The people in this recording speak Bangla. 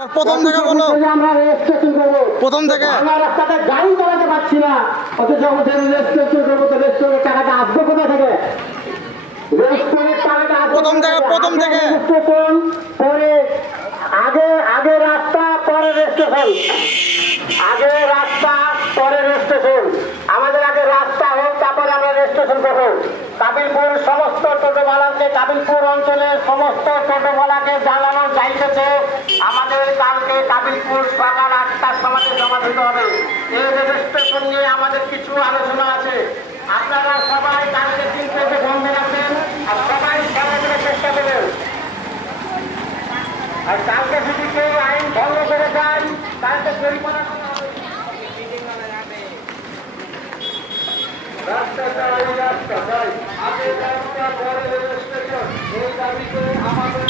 প্রথম থেকে বলো, প্রথম থেকে আমরা রাস্তাতে গাড়ি চালাতে পারছি না, অথচ আমাদের রেজিস্ট্রেশন করবো, তো রেজিস্ট্রেশনের টাকাটা আসবে কোথা থেকে? রেজিস্ট্রেশনের টাকাটা আসবে প্রথম থেকে প্রথম থেকে রেজিস্ট্রেশন পরে, আগে আগে রাস্তা পরে রেজিস্ট্রেশন, আগে রাস্তা পরে রেজিস্ট্রেশন। আমাদের আগে রাস্তা হোক, তারপরে আমরা রেজিস্ট্রেশন করবো। কাবিলপুর সমস্ত টোটোওয়ালাকে, কাবিলপুর অঞ্চলের সমস্ত টোটোওয়ালাকে জানানো যাইতেছে আমাদের কালকে কাবিলপুর সকাল 8টার সময় জমা দিতে হবে। এই রেজিস্ট্রেশন নিয়ে আমাদের কিছু আলোচনা আছে। আপনারা সবাই কালকে দিনকে বন্ধ রাখবেন আর সবাই সমাধানের চেষ্টা করবেন। আর কালকে যদি কেউ আইন ভঙ্গ করে যায়, কালকে জরিমানা করা হবে। রাস্তা চাই, রাস্তা চাই, আগে রাস্তা পরে রেজিস্ট্রেশন, এই দাবিতে আমাদের